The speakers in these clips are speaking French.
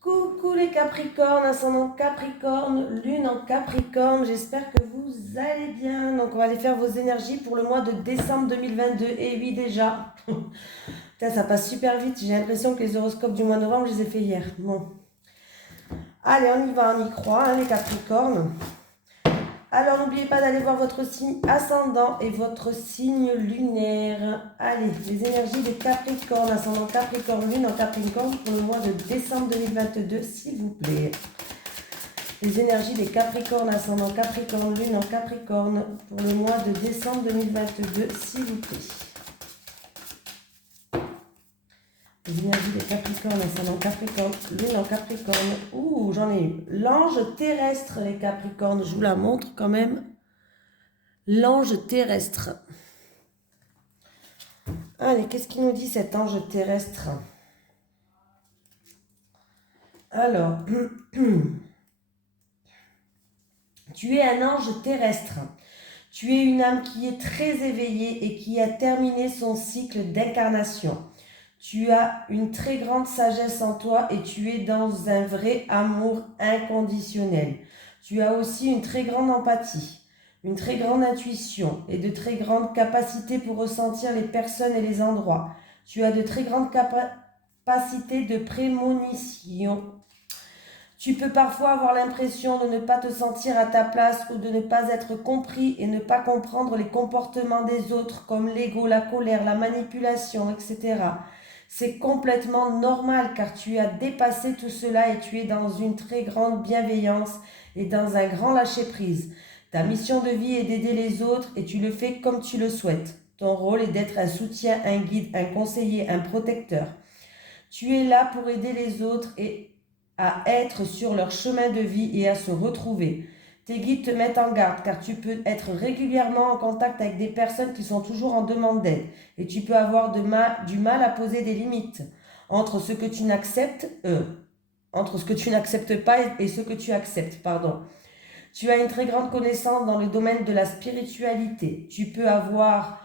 Coucou les Capricornes, ascendant Capricorne, lune en Capricorne, j'espère que vous allez bien. Donc on va aller faire vos énergies pour le mois de décembre 2022. Et oui déjà, putain, ça passe super vite, j'ai l'impression que les horoscopes du mois de novembre, je les ai fait hier. Bon, allez on y va, on y croit hein, les Capricornes. Alors n'oubliez pas d'aller voir votre signe ascendant et votre signe lunaire. Allez, les énergies des Capricornes, ascendant Capricorne, lune en Capricorne pour le mois de décembre 2022, s'il vous plaît. Les énergies des Capricornes, ascendant Capricorne, lune en Capricorne pour le mois de décembre 2022, s'il vous plaît. Les énergies des Capricornes, ascendant Capricorne, lune en Capricorne. Ouh, j'en ai eu. L'ange terrestre, les Capricornes, je vous la montre quand même. L'ange terrestre. Allez, qu'est-ce qu'il nous dit cet ange terrestre? Alors, tu es un ange terrestre. Tu es une âme qui est très éveillée et qui a terminé son cycle d'incarnation. Tu as une très grande sagesse en toi et tu es dans un vrai amour inconditionnel. Tu as aussi une très grande empathie, une très grande intuition et de très grandes capacités pour ressentir les personnes et les endroits. Tu as de très grandes capacités de prémonition. Tu peux parfois avoir l'impression de ne pas te sentir à ta place ou de ne pas être compris et ne pas comprendre les comportements des autres comme l'ego, la colère, la manipulation, etc. C'est complètement normal car tu as dépassé tout cela et tu es dans une très grande bienveillance et dans un grand lâcher-prise. Ta mission de vie est d'aider les autres et tu le fais comme tu le souhaites. Ton rôle est d'être un soutien, un guide, un conseiller, un protecteur. Tu es là pour aider les autres et à être sur leur chemin de vie et à se retrouver. Tes guides te mettent en garde car tu peux être régulièrement en contact avec des personnes qui sont toujours en demande d'aide et tu peux avoir du mal à poser des limites entre ce que tu n'acceptes, entre ce que tu n'acceptes pas et ce que tu acceptes, pardon. Tu as une très grande connaissance dans le domaine de la spiritualité. Tu peux avoir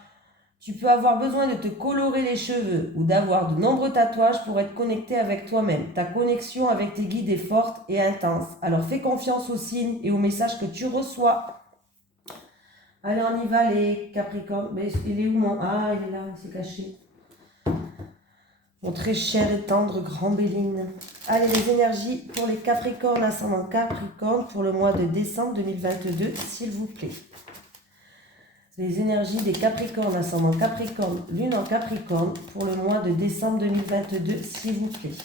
besoin de te colorer les cheveux ou d'avoir de nombreux tatouages pour être connecté avec toi-même. Ta connexion avec tes guides est forte et intense. Alors fais confiance aux signes et aux messages que tu reçois. Allez, on y va les Capricornes. Mais il est où mon... Ah, il est là, il s'est caché. Mon très cher et tendre grand Béline. Allez, les énergies pour les Capricornes, ascendant Capricorne pour le mois de décembre 2022, s'il vous plaît. Les énergies des Capricornes, ascendant Capricorne, lune en Capricorne pour le mois de décembre 2022, s'il vous plaît.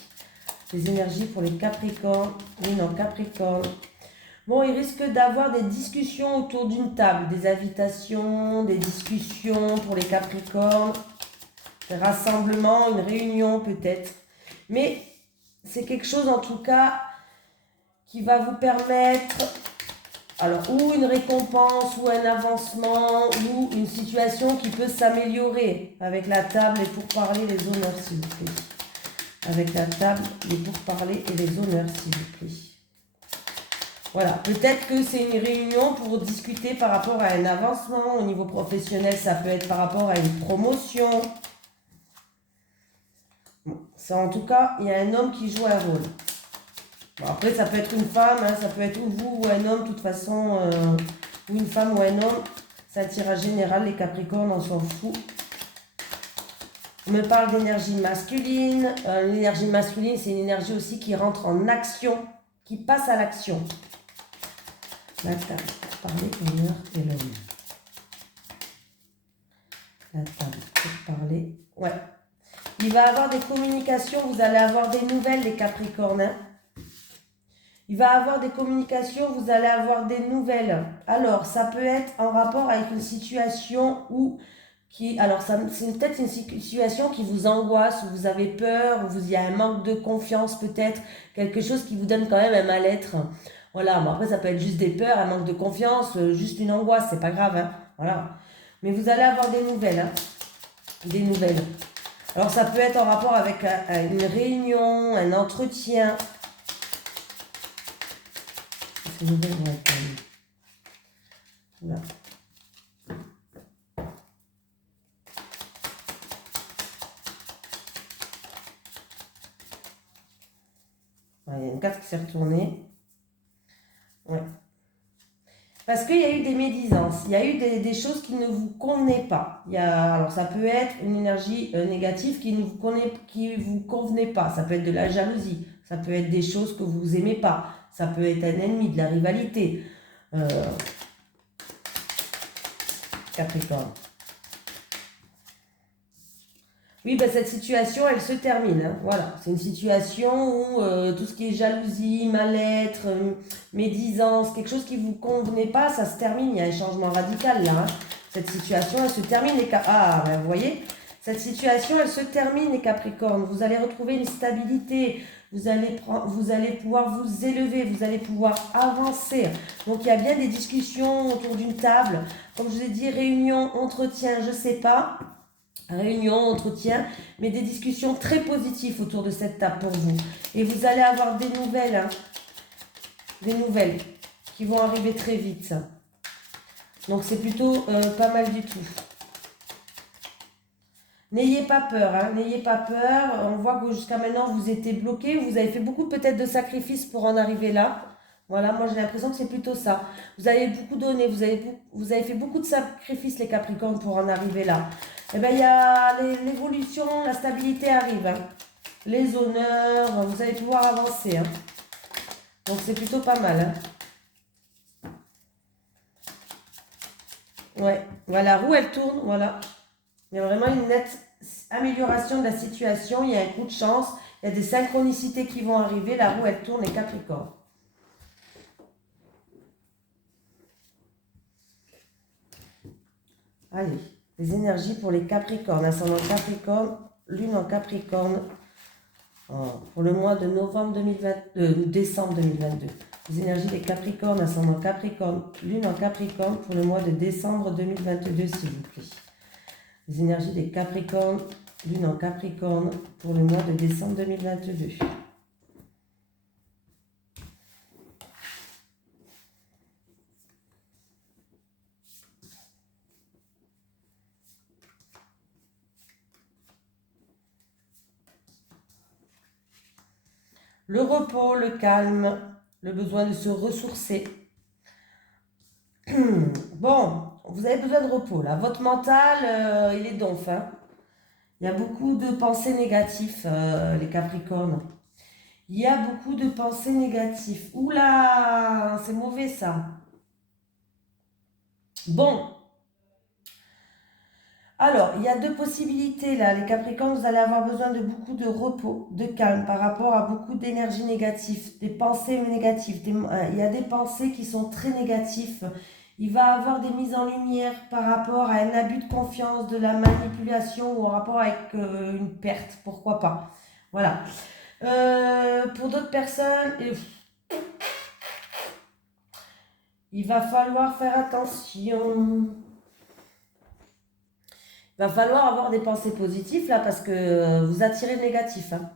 Les énergies pour les Capricornes, lune en Capricorne. Bon, il risque d'avoir des discussions autour d'une table, des invitations, des discussions pour les Capricornes, des rassemblements, une réunion peut-être. Mais c'est quelque chose en tout cas qui va vous permettre... Alors, ou une récompense, ou un avancement, ou une situation qui peut s'améliorer avec la table et pour parler les honneurs, s'il vous plaît. Avec la table, les pourparlers et les honneurs, s'il vous plaît. Voilà, peut-être que c'est une réunion pour discuter par rapport à un avancement. Au niveau professionnel, ça peut être par rapport à une promotion. Bon, ça, en tout cas, il y a un homme qui joue un rôle. Bon, après, ça peut être une femme, hein, ça peut être ou vous ou un homme, de toute façon, ou une femme ou un homme. C'est un tirage général, les Capricornes, on s'en fout. On me parle d'énergie masculine. L'énergie masculine, c'est une énergie aussi qui rentre en action, qui passe à l'action. La table pour parler honneur et l'homme. La table pour parler. Ouais. Il va avoir des communications, vous allez avoir des nouvelles, les Capricornes. Hein. Il va avoir des communications, vous allez avoir des nouvelles. Alors, ça peut être en rapport avec une situation où... alors, c'est peut-être une situation qui vous angoisse, où vous avez peur, où il y a un manque de confiance peut-être, quelque chose qui vous donne quand même un mal-être. Voilà, bon, après ça peut être juste des peurs, un manque de confiance, juste une angoisse, c'est pas grave. Hein, voilà. Mais vous allez avoir des nouvelles. Hein, des nouvelles. Alors, ça peut être en rapport avec une réunion, un entretien. Ces nouvelles vont être... Voilà. Il y a une carte qui s'est retournée. Ouais. Parce qu'il y a eu des médisances, il y a eu des choses qui ne vous convenaient pas. Alors ça peut être une énergie négative qui ne vous convenait pas. Ça peut être de la jalousie, ça peut être des choses que vous aimez pas, ça peut être un ennemi, de la rivalité. Capricorne. Oui, ben cette situation, elle se termine. Hein. Voilà, c'est une situation où tout ce qui est jalousie, mal-être, médisance, quelque chose qui ne vous convenait pas, ça se termine. Il y a un changement radical là. Hein. Cette situation, elle se termine. Ah, ben, vous voyez, cette situation, elle se termine, les Capricornes. Vous allez retrouver une stabilité. Vous allez pouvoir vous élever. Vous allez pouvoir avancer. Donc, il y a bien des discussions autour d'une table. Comme je vous ai dit, réunion, entretien, je ne sais pas. Réunion, entretien, mais des discussions très positives autour de cette table pour vous. Et vous allez avoir des nouvelles, hein, des nouvelles qui vont arriver très vite. Donc c'est plutôt pas mal du tout. N'ayez pas peur, hein, n'ayez pas peur. On voit que jusqu'à maintenant vous étiez bloqué, vous avez fait beaucoup peut-être de sacrifices pour en arriver là. Voilà, moi j'ai l'impression que c'est plutôt ça. Vous avez beaucoup donné, vous avez fait beaucoup de sacrifices les Capricornes pour en arriver là. Eh bien il y a l'évolution, la stabilité arrive. Hein. Les honneurs, vous allez pouvoir avancer. Hein. Donc c'est plutôt pas mal. Hein. Ouais, voilà, la roue elle tourne, voilà. Il y a vraiment une nette amélioration de la situation, il y a un coup de chance, il y a des synchronicités qui vont arriver, la roue elle tourne les Capricornes. Allez, les énergies pour les Capricornes, ascendant Capricorne, lune en Capricorne, pour le mois de décembre 2022. Les énergies des Capricornes, ascendant Capricorne, lune en Capricorne, pour le mois de décembre 2022, s'il vous plaît. Les énergies des Capricornes, lune en Capricorne, pour le mois de décembre 2022. Le repos, le calme, le besoin de se ressourcer. Bon, vous avez besoin de repos là. Votre mental, il est donf. Hein. Il y a beaucoup de pensées négatives, les Capricornes. Il y a beaucoup de pensées négatives. Oula, c'est mauvais ça. Bon. Alors, il y a deux possibilités là. Les Capricornes, vous allez avoir besoin de beaucoup de repos, de calme par rapport à beaucoup d'énergie négative, des pensées négatives. Il y a des pensées qui sont très négatives. Il va avoir des mises en lumière par rapport à un abus de confiance, de la manipulation ou en rapport avec une perte, pourquoi pas. Voilà. Pour d'autres personnes, il va falloir faire attention. Il va falloir avoir des pensées positives là parce que vous attirez le négatif. Hein.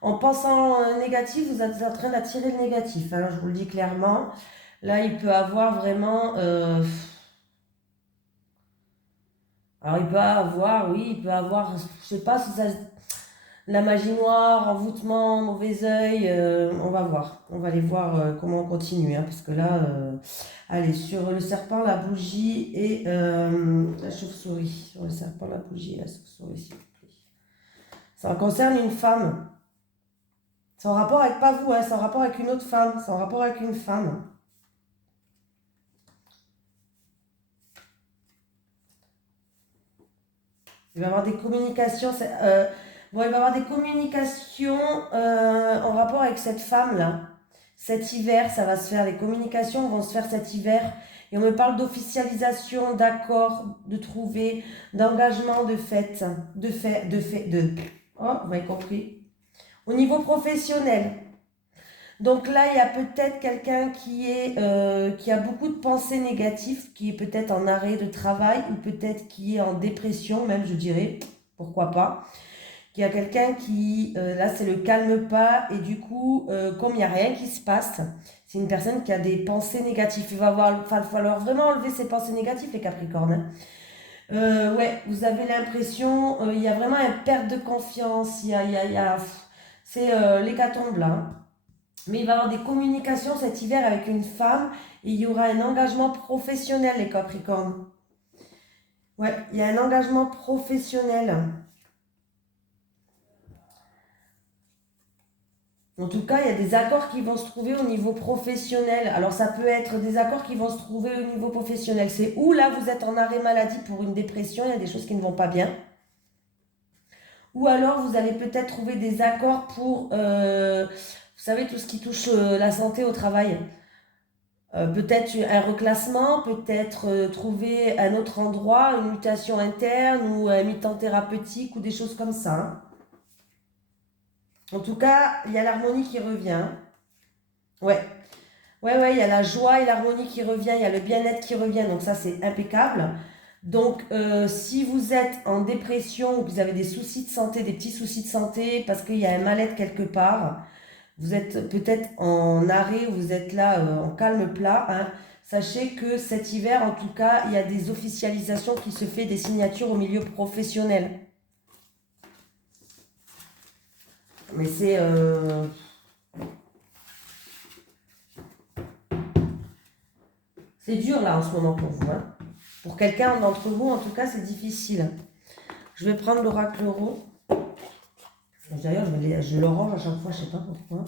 En pensant négatif, vous êtes en train d'attirer le négatif. Hein, je vous le dis clairement. Là, il peut avoir vraiment... Alors, il peut avoir, oui, il peut avoir, je sais pas si ça... La magie noire, envoûtement, mauvais œil, on va voir. On va aller voir comment on continue. Hein, parce que là, allez, sur le serpent, la bougie et la chauve-souris. Sur le serpent, la bougie et la chauve-souris, s'il vous plaît. Ça concerne une femme. C'est en rapport avec, pas vous, hein, c'est en rapport avec une autre femme. C'est en rapport avec une femme. Il va y avoir des communications... Bon, il va y avoir des communications en rapport avec cette femme-là. Cet hiver, ça va se faire. Les communications vont se faire cet hiver. Et on me parle d'officialisation, d'accord, de trouver, d'engagement, de fête, Oh, vous avez compris. Au niveau professionnel. Donc là, il y a peut-être quelqu'un qui a beaucoup de pensées négatives, qui est peut-être en arrêt de travail ou peut-être qui est en dépression, même je dirais, pourquoi pas. Il y a quelqu'un qui, là c'est le calme pas et du coup, comme il n'y a rien qui se passe, c'est une personne qui a des pensées négatives. Il va falloir vraiment enlever ces pensées négatives les Capricornes. Ouais, vous avez l'impression, il y a vraiment une perte de confiance, c'est l'hécatombe là. Mais il va y avoir des communications cet hiver avec une femme et il y aura un engagement professionnel, les Capricornes. Ouais, il y a un engagement professionnel. En tout cas, il y a des accords qui vont se trouver au niveau professionnel. Alors, ça peut être des accords qui vont se trouver au niveau professionnel. C'est où là, vous êtes en arrêt maladie pour une dépression, il y a des choses qui ne vont pas bien. Ou alors, vous allez peut-être trouver des accords pour, vous savez, tout ce qui touche la santé au travail. Peut-être un reclassement, peut-être trouver un autre endroit, une mutation interne ou un mi-temps thérapeutique ou des choses comme ça, hein. En tout cas, il y a l'harmonie qui revient. Ouais, ouais, il y a la joie et l'harmonie qui revient, il y a le bien-être qui revient, donc ça c'est impeccable. Donc si vous êtes en dépression ou que vous avez des soucis de santé, des petits soucis de santé, parce qu'il y a un mal-être quelque part, vous êtes peut-être en arrêt, vous êtes là en calme plat, hein. Sachez que cet hiver, en tout cas, il y a des officialisations qui se font, des signatures au milieu professionnel. Mais c'est dur là en ce moment pour vous, hein. Pour quelqu'un d'entre vous, en tout cas, c'est difficile. Je vais prendre l'oracle euro. D'ailleurs, je le range à chaque fois, je ne sais pas pourquoi.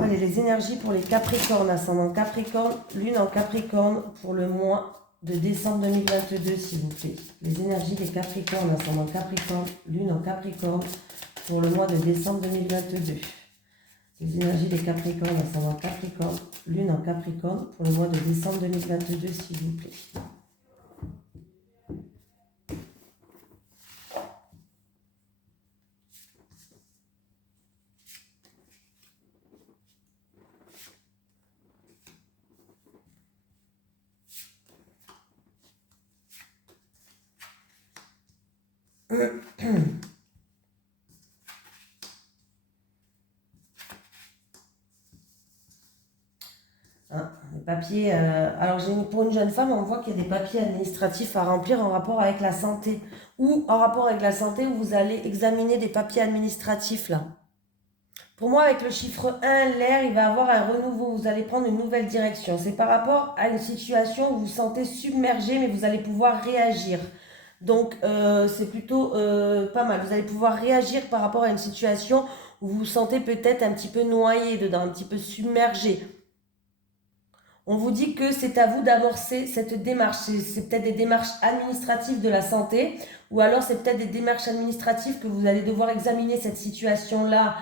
Allez, les énergies pour les Capricornes, ascendant Capricorne, lune en Capricorne pour le mois de décembre 2022, s'il vous plaît. Les énergies des Capricornes, ascendant Capricorne, lune en Capricorne pour le mois de décembre 2022. Les énergies des Capricornes, ascendant Capricorne, lune en Capricorne pour le mois de décembre 2022, s'il vous plaît. Hein, les papiers. Alors, pour une jeune femme, on voit qu'il y a des papiers administratifs à remplir en rapport avec la santé. Ou en rapport avec la santé, où vous allez examiner des papiers administratifs là. Pour moi, avec le chiffre 1, l'air, il va avoir un renouveau. Vous allez prendre une nouvelle direction. C'est par rapport à une situation où vous vous sentez submergé, mais vous allez pouvoir réagir. Donc, c'est plutôt pas mal. Vous allez pouvoir réagir par rapport à une situation où vous vous sentez peut-être un petit peu noyé dedans, un petit peu submergé. On vous dit que c'est à vous d'amorcer cette démarche. C'est peut-être des démarches administratives de la santé, ou alors c'est peut-être des démarches administratives que vous allez devoir examiner cette situation-là,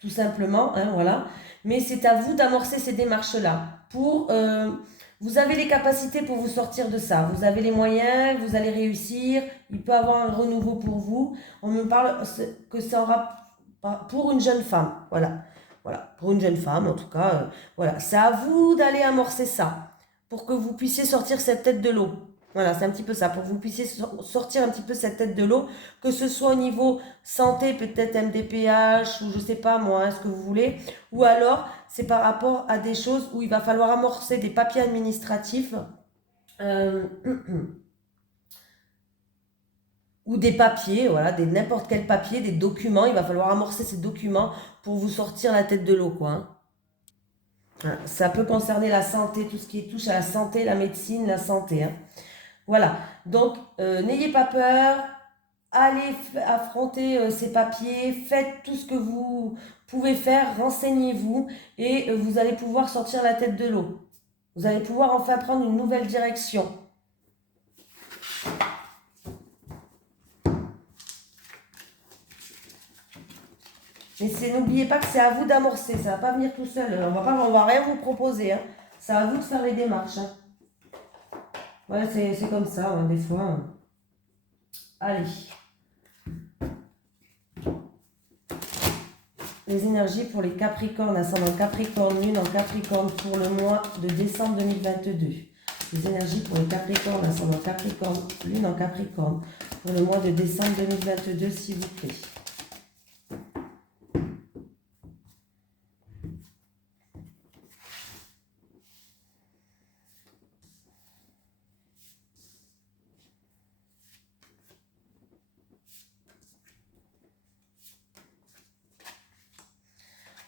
tout simplement, hein, voilà. Mais c'est à vous d'amorcer ces démarches-là. Vous avez les capacités pour vous sortir de ça. Vous avez les moyens, vous allez réussir. Il peut y avoir un renouveau pour vous. On me parle que ça aura pour une jeune femme, voilà. Voilà, pour une jeune femme, en tout cas, voilà. C'est à vous d'aller amorcer ça, pour que vous puissiez sortir cette tête de l'eau. Voilà, c'est un petit peu ça, pour que vous puissiez sortir un petit peu cette tête de l'eau, que ce soit au niveau santé, peut-être MDPH, ou je sais pas moi, ce que vous voulez, ou alors c'est par rapport à des choses où il va falloir amorcer des papiers administratifs, euh, ou des papiers, voilà, n'importe quel papier, des documents, il va falloir amorcer ces documents pour vous sortir la tête de l'eau, quoi, hein. Ça peut concerner la santé, tout ce qui touche à la santé, la médecine, la santé, hein. Voilà, donc n'ayez pas peur, allez affronter ces papiers, faites tout ce que vous pouvez faire, renseignez-vous et vous allez pouvoir sortir la tête de l'eau. Vous allez pouvoir enfin prendre une nouvelle direction. Mais n'oubliez pas que c'est à vous d'amorcer, ça ne va pas venir tout seul. On va rien vous proposer, hein. C'est à vous de faire les démarches, hein. Voilà, c'est comme ça, hein, des fois. Allez. Les énergies pour les Capricornes, ascendant Capricorne, lune en Capricorne pour le mois de décembre 2022. Les énergies pour les Capricornes, ascendant Capricorne, lune en Capricorne pour le mois de décembre 2022, s'il vous plaît.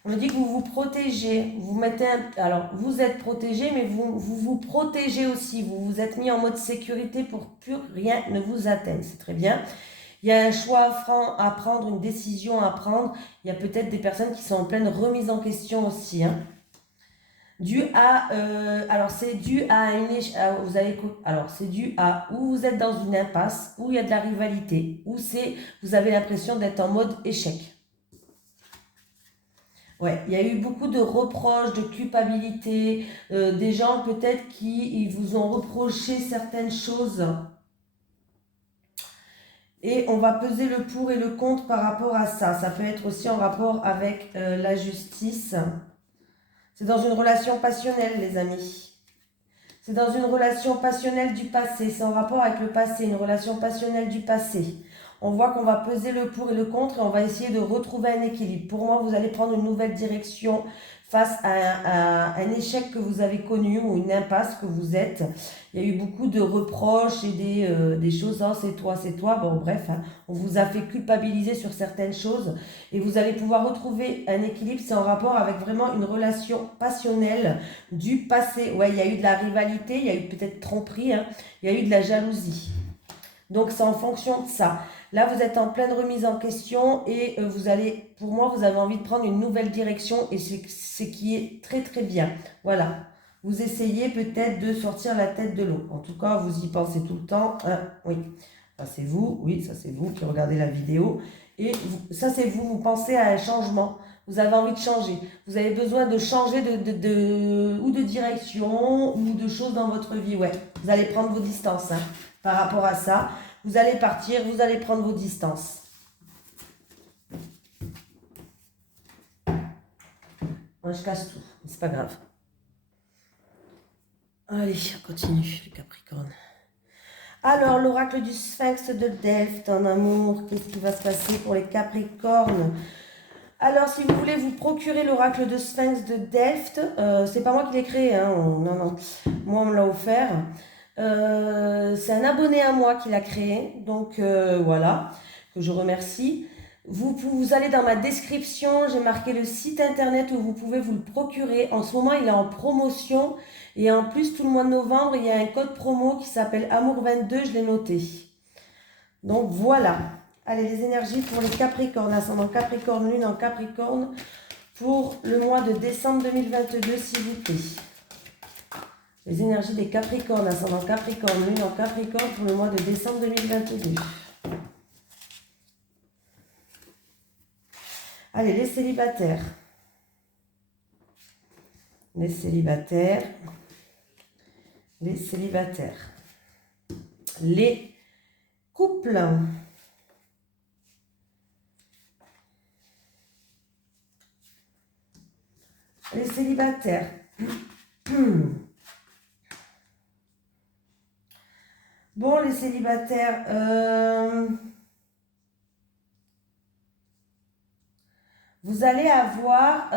On me dit que vous vous protégez, vous mettez alors vous êtes protégé, mais vous protégez aussi, vous vous êtes mis en mode sécurité pour que plus rien ne vous atteigne, c'est très bien. Il y a un choix à prendre, une décision à prendre, il y a peut-être des personnes qui sont en pleine remise en question aussi, hein. Alors c'est dû à alors c'est dû à où vous êtes dans une impasse, où il y a de la rivalité, où vous avez l'impression d'être en mode échec. Ouais, il y a eu beaucoup de reproches, de culpabilité, des gens peut-être qui ils vous ont reproché certaines choses. Et on va peser le pour et le contre par rapport à ça. Ça peut être aussi en rapport avec la justice. C'est dans une relation passionnelle, les amis. C'est dans une relation passionnelle du passé. C'est en rapport avec le passé, une relation passionnelle du passé. On voit qu'on va peser le pour et le contre et on va essayer de retrouver un équilibre. Pour moi, vous allez prendre une nouvelle direction face à un échec que vous avez connu ou une impasse que vous êtes. Il y a eu beaucoup de reproches et des choses, oh, c'est toi. Bon, bref, hein, on vous a fait culpabiliser sur certaines choses et vous allez pouvoir retrouver un équilibre. C'est en rapport avec vraiment une relation passionnelle du passé. Ouais, il y a eu de la rivalité, il y a eu peut-être tromperie, hein, il y a eu de la jalousie. Donc, c'est en fonction de ça. Là, vous êtes en pleine remise en question et pour moi, vous avez envie de prendre une nouvelle direction et ce qui est très, très bien. Voilà. Vous essayez peut-être de sortir la tête de l'eau. En tout cas, vous y pensez tout le temps. Hein, oui, ça c'est vous. Oui, ça c'est vous qui regardez la vidéo. Et ça c'est vous. Vous pensez à un changement. Vous avez envie de changer. Vous avez besoin de changer ou de direction ou de choses dans votre vie. Ouais, vous allez prendre vos distances, hein, par rapport à ça. Vous allez partir, vous allez prendre vos distances. Moi, je casse tout. C'est pas grave. Allez, on continue, les Capricornes. Alors, l'oracle du Sphinx de Delphes en amour, qu'est-ce qui va se passer pour les Capricornes? Alors, si vous voulez vous procurer l'oracle de Sphinx de Delphes, c'est pas moi qui l'ai créé, hein, non, moi on me l'a offert. C'est un abonné à moi qui l'a créé, donc voilà, que je remercie. Vous allez dans ma description, j'ai marqué le site internet où vous pouvez vous le procurer. En ce moment, il est en promotion. Et en plus, tout le mois de novembre, il y a un code promo qui s'appelle Amour22, je l'ai noté. Donc voilà. Allez, les énergies pour les Capricornes, ascendant Capricorne, lune en Capricorne, pour le mois de décembre 2022, s'il vous plaît. Les énergies des Capricornes, ascendant Capricorne, lune en Capricorne, pour le mois de décembre 2022. Allez, les célibataires. Les célibataires. Les célibataires. Les couples. Les célibataires. Bon, les célibataires, vous allez avoir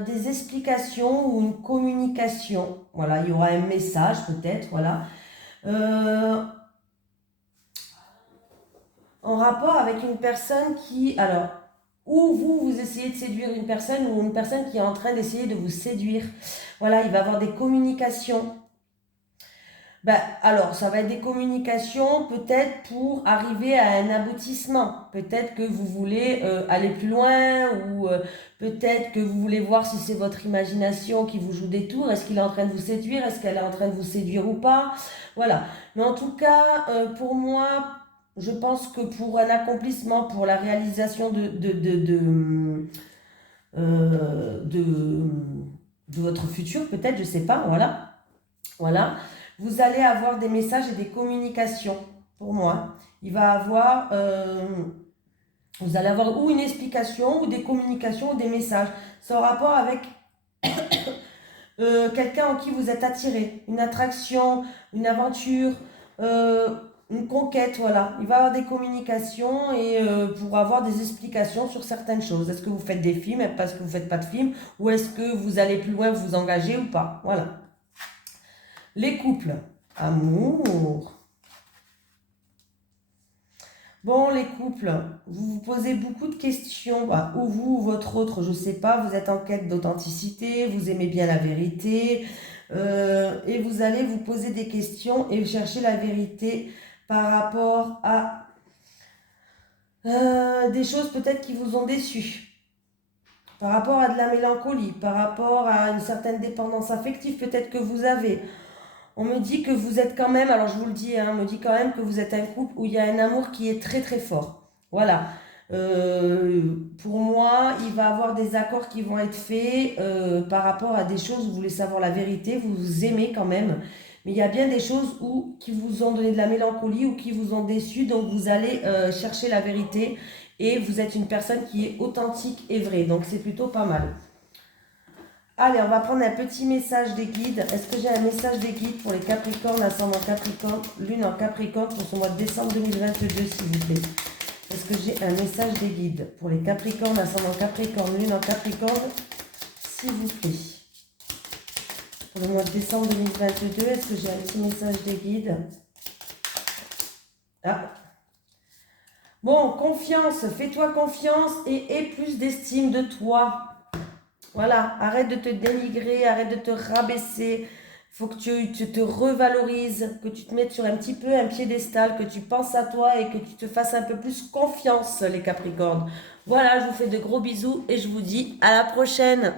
des explications ou une communication. Voilà, il y aura un message peut-être, voilà. En rapport avec une personne qui, alors, ou vous essayez de séduire une personne ou une personne qui est en train d'essayer de vous séduire. Voilà, il va y avoir des communications. Ben, alors, ça va être des communications peut-être pour arriver à un aboutissement. Peut-être que vous voulez aller plus loin ou peut-être que vous voulez voir si c'est votre imagination qui vous joue des tours. Est-ce qu'il est en train de vous séduire? Est-ce qu'elle est en train de vous séduire ou pas? Voilà. Mais en tout cas, pour moi, je pense que pour un accomplissement, pour la réalisation de votre futur, peut-être, je sais pas, voilà. Voilà. Vous allez avoir des messages et des communications, pour moi. Vous allez avoir ou une explication, ou des communications, ou des messages. C'est en rapport avec quelqu'un en qui vous êtes attiré. Une attraction, une aventure, une conquête, voilà. Il va y avoir des communications et pour avoir des explications sur certaines choses. Est-ce que vous faites des films? Est-ce que vous ne faites pas de films? Ou est-ce que vous allez plus loin, vous engagez ou pas? Voilà. Les couples, amour. Bon, les couples, vous vous posez beaucoup de questions, bah, ou vous ou votre autre, je ne sais pas, vous êtes en quête d'authenticité, vous aimez bien la vérité, et vous allez vous poser des questions et chercher la vérité par rapport à des choses peut-être qui vous ont déçu, par rapport à de la mélancolie, par rapport à une certaine dépendance affective peut-être que vous avez. On me dit que vous êtes quand même, alors je vous le dis, hein, on me dit quand même que vous êtes un couple où il y a un amour qui est très très fort. Voilà. Pour moi, il va y avoir des accords qui vont être faits par rapport à des choses où vous voulez savoir la vérité, vous vous aimez quand même. Mais il y a bien des choses qui vous ont donné de la mélancolie ou qui vous ont déçu, donc vous allez chercher la vérité et vous êtes une personne qui est authentique et vraie, donc c'est plutôt pas mal. Allez, on va prendre un petit message des guides. Est-ce que j'ai un message des guides pour les Capricornes, ascendant Capricorne, lune en Capricorne pour ce mois de décembre 2022, s'il vous plaît? Est-ce que j'ai un message des guides pour les Capricornes, ascendant Capricorne, lune en Capricorne, s'il vous plaît? Pour le mois de décembre 2022, est-ce que j'ai un petit message des guides? Ah. Bon, confiance, fais-toi confiance et aie plus d'estime de toi. Voilà, arrête de te dénigrer, arrête de te rabaisser. Il faut que tu te revalorises, que tu te mettes sur un petit peu un piédestal, que tu penses à toi et que tu te fasses un peu plus confiance, les Capricornes. Voilà, je vous fais de gros bisous et je vous dis à la prochaine.